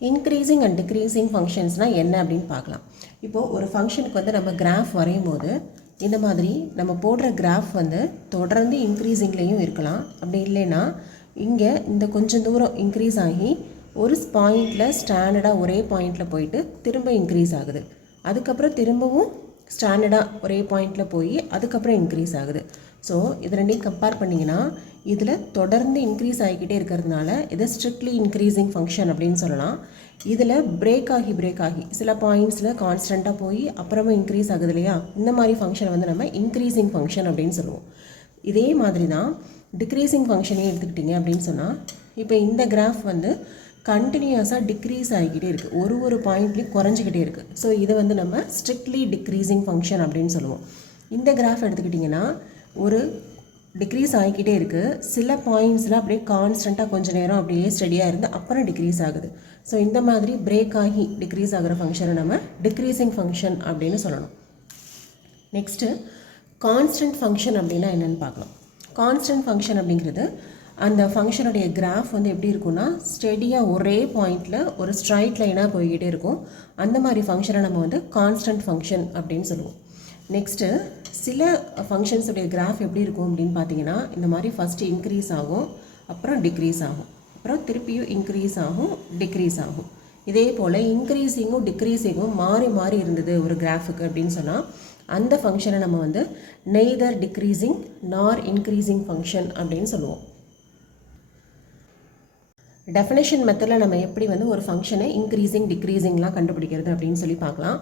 Increasing and decreasing ஃபங்க்ஷன்ஸ்னால் என்ன அப்படின்னு பார்க்கலாம். இப்போது ஒரு ஃபங்க்ஷனுக்கு வந்து நம்ம கிராஃப் வரையும் போது இந்த மாதிரி நம்ம போடுற கிராஃப் வந்து தொடர்ந்து இன்க்ரீசிங்லேயும் இருக்கலாம். அப்படி இல்லைன்னா இங்கே இந்த கொஞ்சம் தூரம் இன்க்ரீஸ் ஆகி ஒரு பாயிண்டில் ஸ்டாண்டர்டாக ஒரே பாயிண்டில் போயிட்டு திரும்ப இன்க்ரீஸ் ஆகுது. அதுக்கப்புறம் திரும்பவும் ஸ்டாண்டர்டாக ஒரே பாயிண்டில் போய் அதுக்கப்புறம் இன்க்ரீஸ் ஆகுது. ஸோ இது ரெண்டையும் கம்பேர் பண்ணிங்கன்னா இதில் தொடர்ந்து இன்க்ரீஸ் ஆகிக்கிட்டே இருக்கிறதுனால இதை ஸ்ட்ரிக்ட்லி இன்க்ரீசிங் ஃபங்க்ஷன் அப்படின்னு சொல்லலாம். இதில் பிரேக் ஆகி சில பாயிண்ட்ஸில் கான்ஸ்டண்ட்டாக போய் அப்புறமா இன்க்ரீஸ் ஆகுது இல்லையா, இந்த மாதிரி ஃபங்க்ஷனை வந்து நம்ம இன்க்ரீசிங் ஃபங்க்ஷன் அப்படின்னு சொல்லுவோம். இதே மாதிரி தான் டிக்ரீசிங் ஃபங்க்ஷனே எடுத்துக்கிட்டிங்க அப்படின்னு சொன்னால் இப்போ இந்த கிராஃப் வந்து கண்டினியூஸாக டிக்ரீஸ் ஆகிக்கிட்டே இருக்குது, ஒரு பாயிண்ட்லேயும் குறைஞ்சிக்கிட்டே இருக்குது. ஸோ இதை வந்து நம்ம ஸ்ட்ரிக்ட்லி டிக்ரீசிங் ஃபங்க்ஷன் அப்படின்னு சொல்லுவோம். இந்த கிராஃப் எடுத்துக்கிட்டிங்கன்னா ஒரு டிக்ரீஸ் ஆகிக்கிட்டே இருக்குது, சில பாயிண்ட்ஸில் அப்படியே கான்ஸ்டண்ட்டாக கொஞ்சம் நேரம் அப்படியே ஸ்டடியாக இருந்து அப்புறம் டிக்ரீஸ் ஆகுது. ஸோ இந்த மாதிரி பிரேக் ஆகி டிக்ரீஸ் ஆகிற ஃபங்க்ஷனை நம்ம டிக்ரீசிங் ஃபங்க்ஷன் அப்படின்னு சொல்லணும். நெக்ஸ்ட்டு கான்ஸ்டன்ட் ஃபங்க்ஷன் அப்படின்னா என்னென்னு பார்க்கலாம். கான்ஸ்டன்ட் ஃபங்க்ஷன் அப்படிங்கிறது அந்த ஃபங்க்ஷனுடைய கிராஃப் வந்து எப்படி இருக்குன்னா ஸ்டெடியாக ஒரே பாயிண்டில் ஒரு ஸ்ட்ரைட் லைனாக போய்கிட்டே இருக்கும். அந்த மாதிரி ஃபங்க்ஷனை நம்ம வந்து கான்ஸ்டன்ட் ஃபங்க்ஷன் அப்படின்னு சொல்லுவோம். நெக்ஸ்ட்டு சில ஃபங்க்ஷன்ஸுடைய கிராஃப் எப்படி இருக்கும் அப்படின்னு பார்த்தீங்கன்னா இந்த மாதிரி ஃபஸ்ட்டு இன்க்ரீஸ் ஆகும், அப்புறம் டிக்ரீஸ் ஆகும், அப்புறம் திருப்பியும் இன்க்ரீஸ் ஆகும், டிக்ரீஸ் ஆகும். இதே போல் இன்க்ரீஸிங்கும் டிக்ரீஸிங்கும் மாறி மாறி இருந்தது ஒரு கிராஃபுக்கு அப்படின்னு சொன்னால் அந்த ஃபங்க்ஷனை நம்ம வந்து நெய்தர் டிக்ரீசிங் நார் இன்க்ரீசிங் ஃபங்க்ஷன் அப்படின்னு சொல்லுவோம். டெஃபினேஷன் மெத்தடில் நம்ம எப்படி வந்து ஒரு ஃபங்க்ஷனை இன்க்ரீசிங் டிக்ரீசிங்லாம் கண்டுபிடிக்கிறது அப்படின்னு சொல்லி பார்க்கலாம்.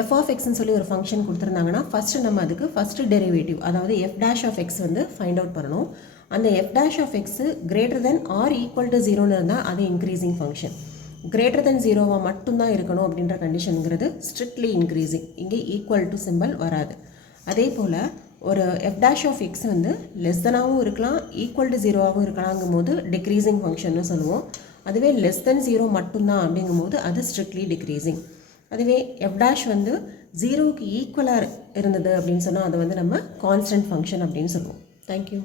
எஃப் ஆஃப் எக்ஸ்ன்னு சொல்லி ஒரு ஃபங்க்ஷன் கொடுத்துருந்தாங்கன்னா ஃபஸ்ட்டு நம்ம அதுக்கு ஃபஸ்ட்டு டெரிவேட்டிவ் அதாவது எஃப் டேஷ் ஆஃப் எக்ஸ் வந்து ஃபைண்ட் அவுட் பண்ணணும். அந்த F dash of X greater than or equal to 0ன்னு இருந்தால் அது இன்க்ரீசிங் ஃபங்க்ஷன். கிரேட்டர் தென் 0வாக மட்டும்தான் இருக்கணும் அப்படின்ற கண்டிஷனுங்கிறது ஸ்ட்ரிக்ட்லி இன்க்ரீசிங். இங்கே ஈக்குவல் டு சிம்பிள் வராது. அதே போல் ஒரு எஃப் டேஷ் ஆஃப் எக்ஸ் வந்து லெஸ் தெனாகவும் இருக்கலாம், ஈக்குவல் டு 0வாகவும் இருக்கலாங்கும் போது டிக்ரீசிங் ஃபங்க்ஷன்னு சொல்லுவோம். அதுவே லெஸ் தென் 0 மட்டும்தான் அப்படிங்கும்போது அது ஸ்ட்ரிக்ட்லி டிக்ரீசிங். அதுவே எஃப் டேஷ் வந்து 0க்கு ஈக்குவலாக இருந்தது அப்படின்னு சொன்னால் அதை வந்து நம்ம கான்ஸ்டன்ட் ஃபங்க்ஷன் அப்படின்னு சொல்லுவோம். தேங்க்யூ.